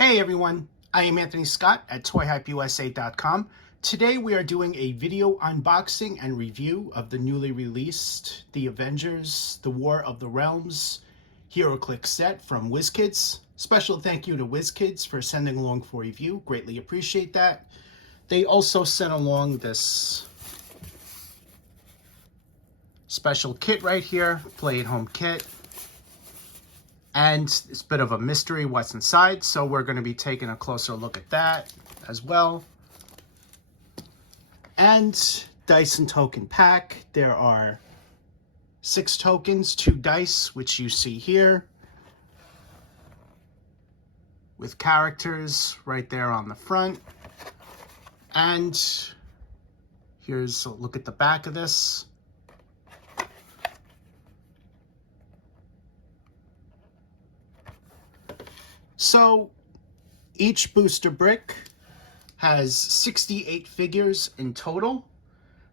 Hey everyone, I am Anthony Scott at ToyHypeUSA.com. Today we are doing a video unboxing and review of the newly released The Avengers The War of the Realms HeroClix set from Wizkids. Special thank you to Wizkids for sending along for review. Greatly appreciate that. They also sent along this special kit right here, Play at Home kit. And it's a bit of a mystery what's inside, so we're going to be taking a closer look at that as well. And dice and token pack. There are 6 tokens, 2 dice, which you see here, with characters right there on the front. And here's a look at the back of this. So each booster brick has 68 figures in total,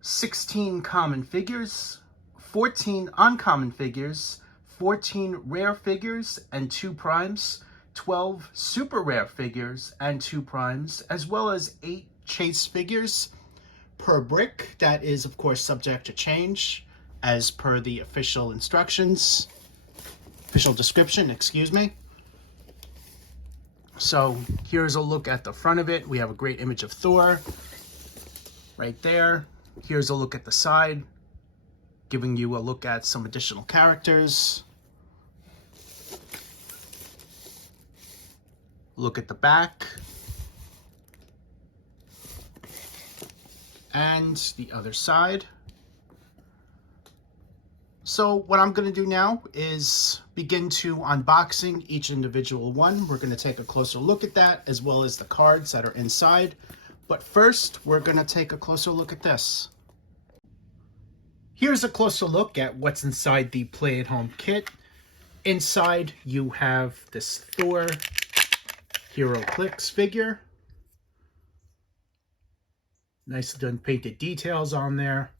16 common figures, 14 uncommon figures, 14 rare figures and 2 primes, 12 super rare figures and 2 primes, as well as 8 chase figures per brick. That is, of course, subject to change as per the official instructions, official description, excuse me. So here's a look at the front of it. We have a great image of Thor right there. Here's a look at the side, giving you a look at some additional characters. Look at the back. And the other side. So what I'm going to do now is begin to unboxing each individual one. We're going to take a closer look at that, as well as the cards that are inside. But first, we're going to take a closer look at this. Here's a closer look at what's inside the Play at Home kit. Inside, you have this Thor HeroClix figure. Nicely done painted details on there.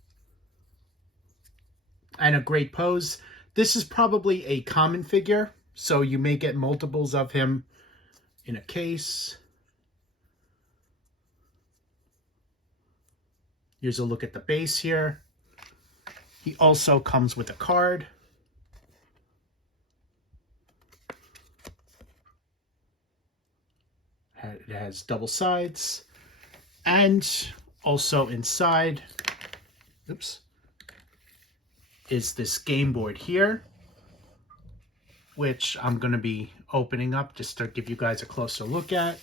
And a great pose. This is probably a common figure, so you may get multiples of him in a case. Here's a look at the base here. He also comes with a card. It has double sides. And also inside, is this game board here, which I'm going to be opening up just to give you guys a closer look at.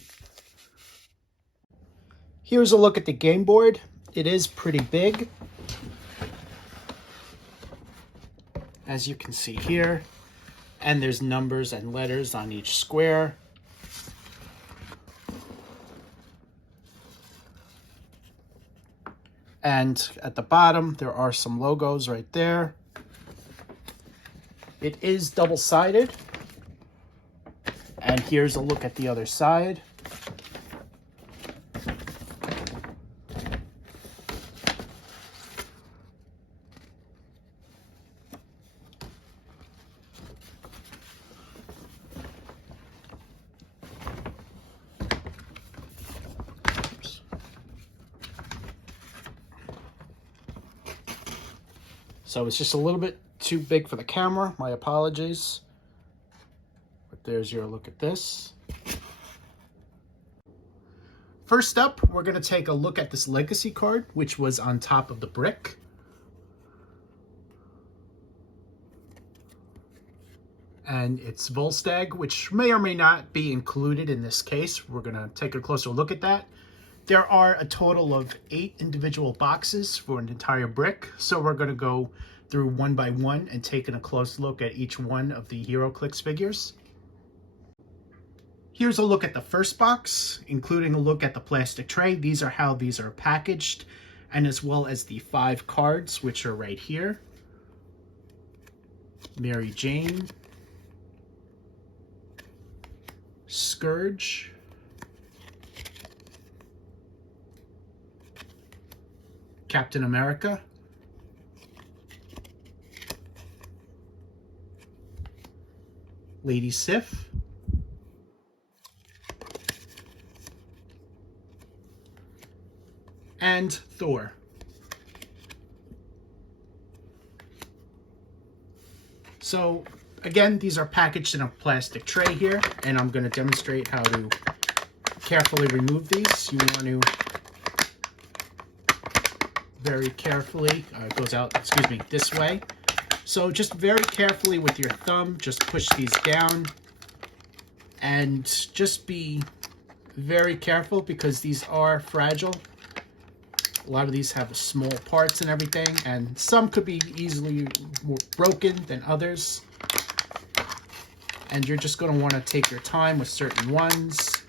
Here's a look at the game board. It is pretty big, as you can see here, and there's numbers and letters on each square. And at the bottom, there are some logos right there. It is double-sided. And here's a look at the other side. So it's just a little bit too big for the camera. My apologies. But there's your look at this. First up, we're going to take a look at this legacy card, which was on top of the brick. And it's Volstagg, which may or may not be included in this case. We're going to take a closer look at that. There are a total of 8 individual boxes for an entire brick, so we're going to go through one by one and taking a close look at each one of the HeroClix figures. Here's a look at the first box, including a look at the plastic tray. These are how these are packaged, and as well as the 5 cards, which are right here. Mary Jane, Scourge, Captain America, Lady Sif, and Thor. So again, these are packaged in a plastic tray here, and I'm going to demonstrate how to carefully remove these. You want to very carefully, it goes out, excuse me, this way. So just very carefully with your thumb, just push these down, and just be very careful because these are fragile. A lot of these have small parts and everything, and some could be easily more broken than others. And you're just going to want to take your time with certain ones.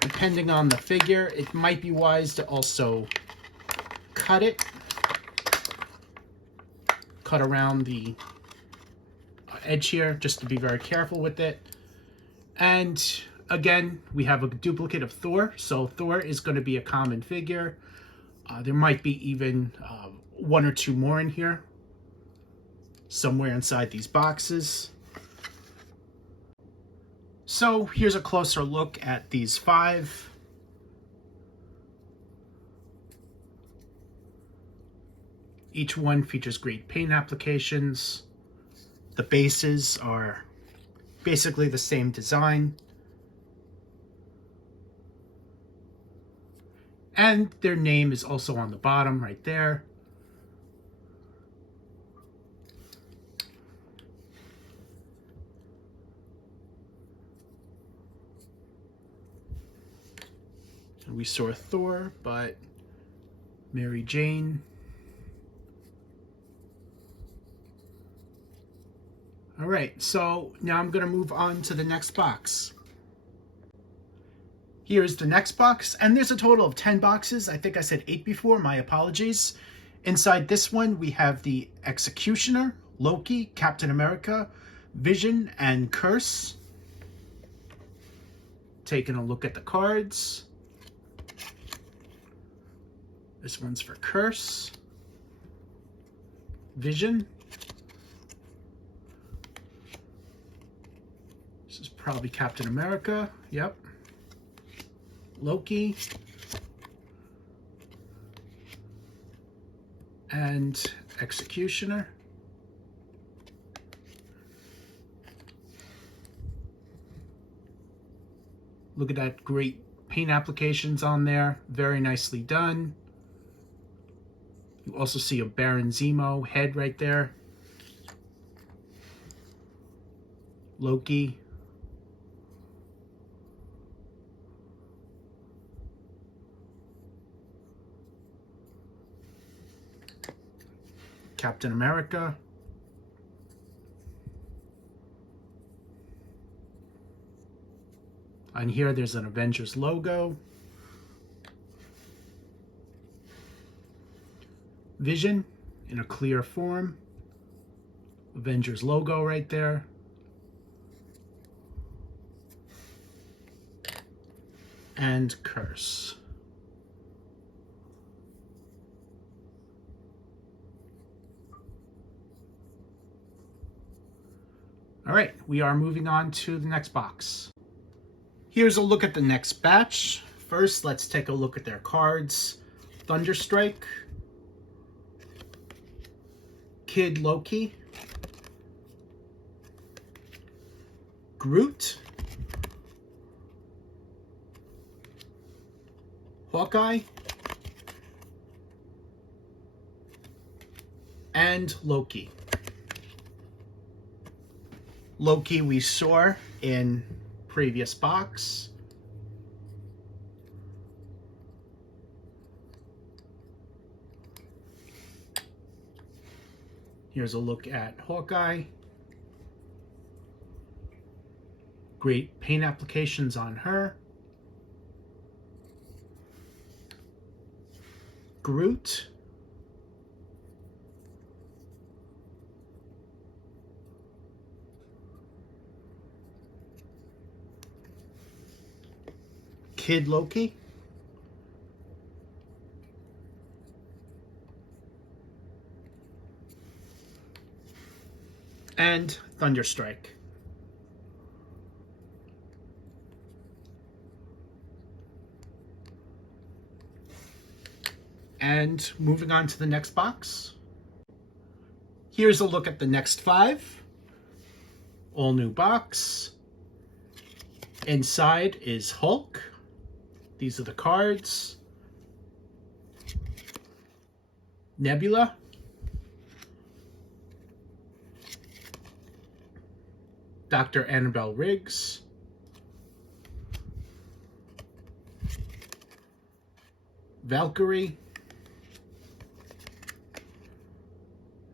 Depending on the figure, it might be wise to also cut it. Cut around the edge here, just to be very careful with it. And again, we have a duplicate of Thor. So Thor is going to be a common figure. There might be even one or two more in here, somewhere inside these boxes. So here's a closer look at these 5. Each one features great paint applications. The bases are basically the same design. And their name is also on the bottom right there. And we saw Thor, but Mary Jane. All right, so now I'm going to move on to the next box. Here's the next box, and there's a total of 10 boxes. I think I said 8 before, my apologies. Inside this one, we have the Executioner, Loki, Captain America, Vision, and Curse. Taking a look at the cards. This one's for Curse, Vision. This is probably Captain America, yep. Loki. And Executioner. Look at that great paint applications on there. Very nicely done. You also see a Baron Zemo head right there. Loki. Captain America. And here there's an Avengers logo. Vision in a clear form. Avengers logo right there. And Curse. All right, we are moving on to the next box. Here's a look at the next batch. First, let's take a look at their cards. Thunderstrike, Kid Loki, Groot, Hawkeye, and Loki. Loki we saw in previous box. Here's a look at Hawkeye. Great paint applications on her. Groot. Kid Loki. And Thunderstrike. And moving on to the next box. Here's a look at the next 5. All new box. Inside is Hulk. These are the cards. Nebula. Dr. Annabelle Riggs. Valkyrie.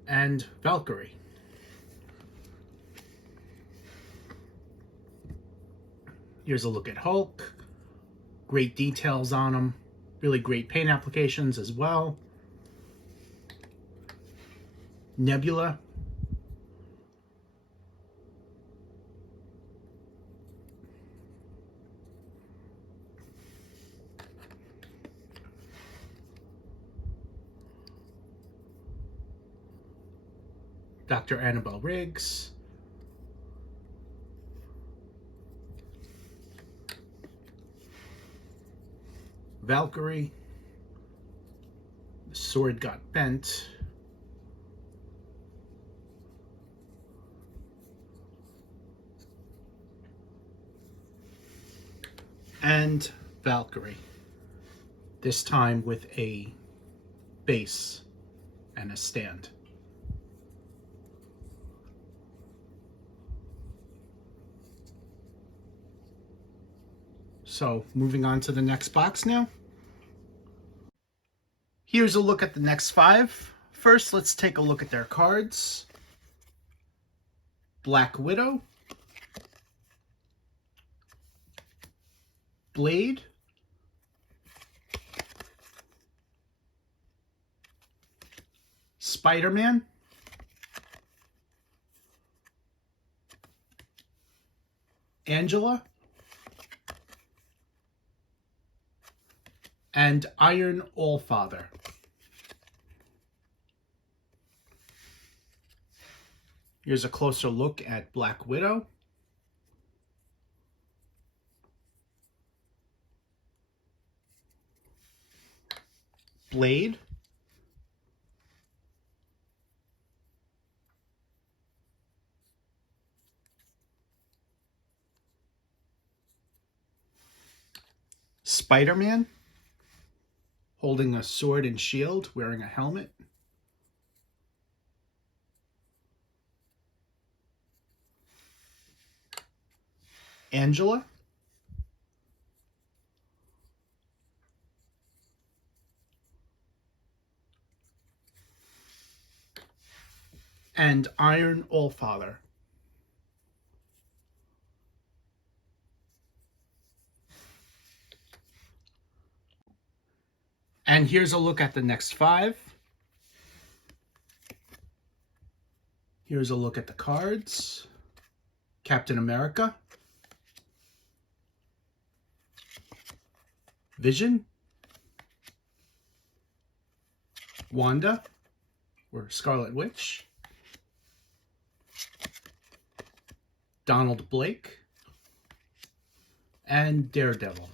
And Valkyrie. Here's a look at Hulk. Great details on him. Really great paint applications as well. Nebula. Dr. Annabelle Riggs. Valkyrie. The sword got bent. And Valkyrie. This time with a base and a stand. So moving on to the next box now. Here's a look at the next 5. First, let's take a look at their cards. Black Widow. Blade. Spider-Man. Angela. And Iron Allfather. Here's a closer look at Black Widow. Blade. Spider-Man. Holding a sword and shield, wearing a helmet. Angela. And Iron Allfather. And here's a look at the next 5. Here's a look at the cards. Captain America. Vision. Wanda, or Scarlet Witch. Donald Blake. And Daredevil.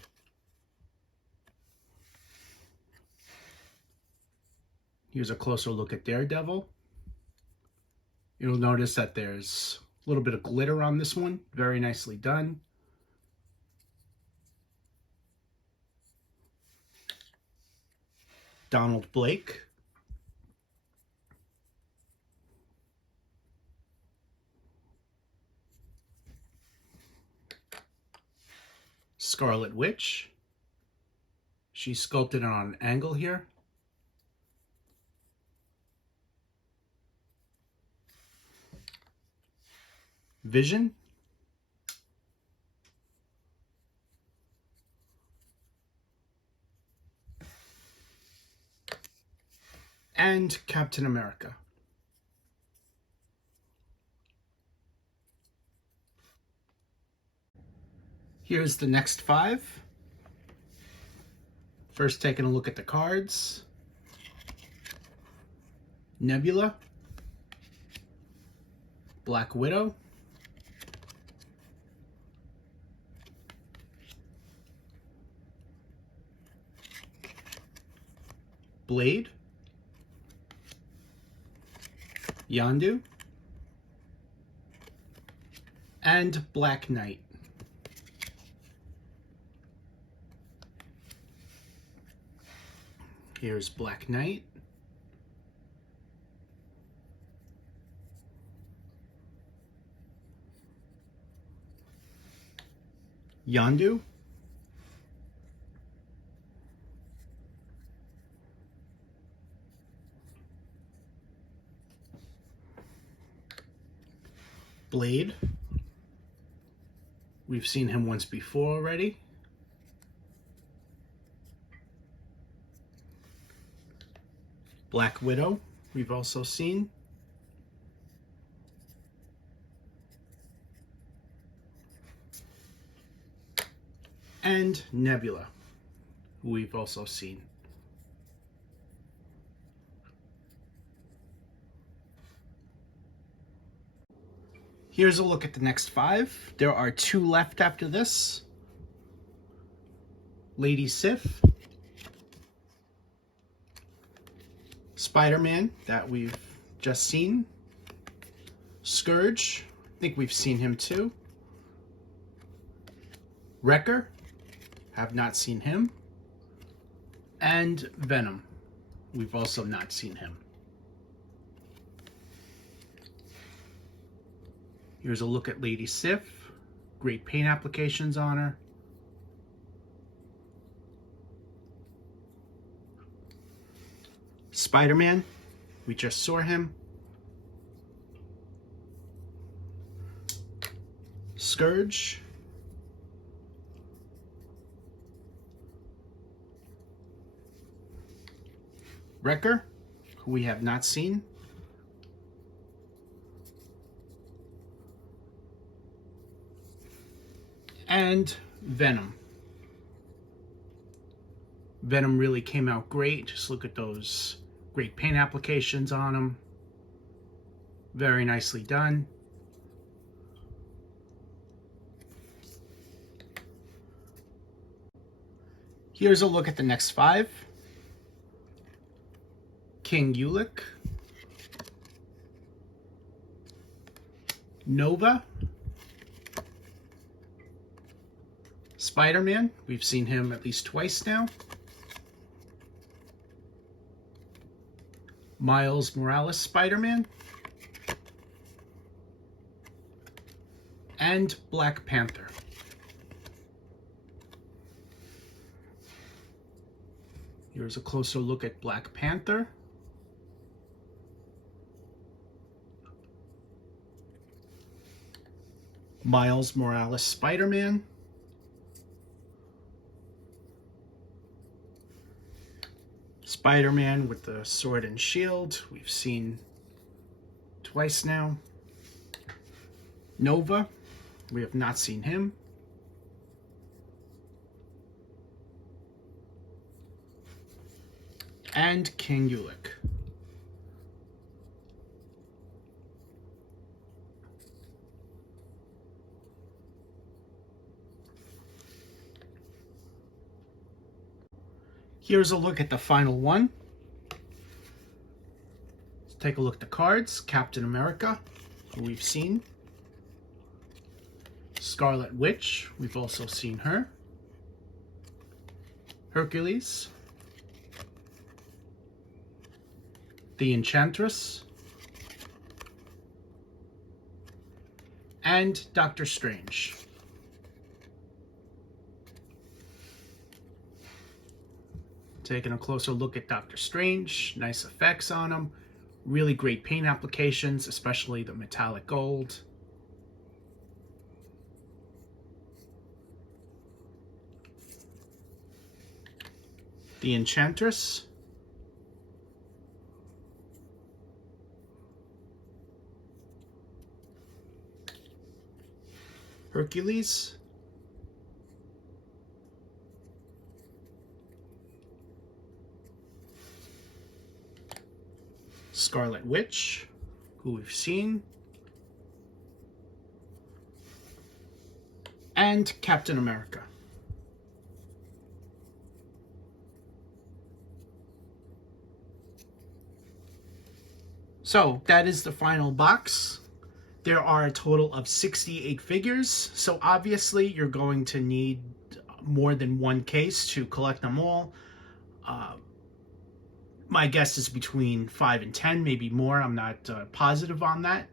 Here's a closer look at Daredevil. You'll notice that there's a little bit of glitter on this one. Very nicely done. Donald Blake. Scarlet Witch. She's sculpted on an angle here. Vision. And Captain America. Here's the next 5. First, taking a look at the cards. Nebula. Black Widow. Blade, Yondu, and Black Knight. Here's Black Knight. Yondu. Blade. We've seen him once before already. Black Widow, we've also seen. And Nebula, who we've also seen. Here's a look at the next 5. There are 2 left after this. Lady Sif, Spider-Man, that we've just seen. Scourge, I think we've seen him too. Wrecker, have not seen him. And Venom, we've also not seen him. Here's a look at Lady Sif. Great paint applications on her. Spider-Man, we just saw him. Scourge. Wrecker, who we have not seen. And Venom. Venom really came out great. Just look at those great paint applications on him. Very nicely done. Here's a look at the next 5. King Ulick, Nova, Spider-Man, we've seen him at least twice now. Miles Morales Spider-Man, and Black Panther. Here's a closer look at Black Panther. Miles Morales Spider-Man. Spider-Man with the sword and shield, we've seen twice now. Nova, we have not seen him. And King Ulick. Here's a look at the final one. Let's take a look at the cards. Captain America, who we've seen. Scarlet Witch, we've also seen her. Hercules. The Enchantress. And Doctor Strange. Taking a closer look at Doctor Strange. Nice effects on him. Really great paint applications, especially the metallic gold. The Enchantress. Hercules. Scarlet Witch, who we've seen. And Captain America. So that is the final box. There are a total of 68 figures. So obviously you're going to need more than one case to collect them all. My guess is between 5 and 10, maybe more. I'm not positive on that.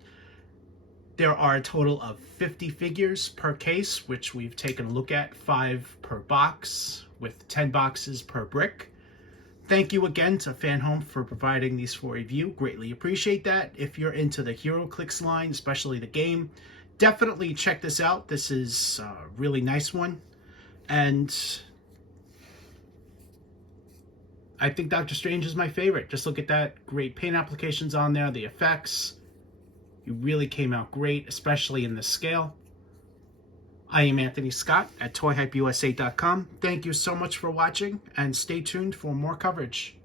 There are a total of 50 figures per case, which we've taken a look at, 5 per box, with 10 boxes per brick. Thank you again to Fan Home for providing these for review. Greatly appreciate that. If you're into the HeroClix line, especially the game, definitely check this out. This is a really nice one. And I think Doctor Strange is my favorite. Just look at that. Great paint applications on there, the effects. You really came out great, especially in this scale. I am Anthony Scott at ToyHypeUSA.com. Thank you so much for watching, and stay tuned for more coverage.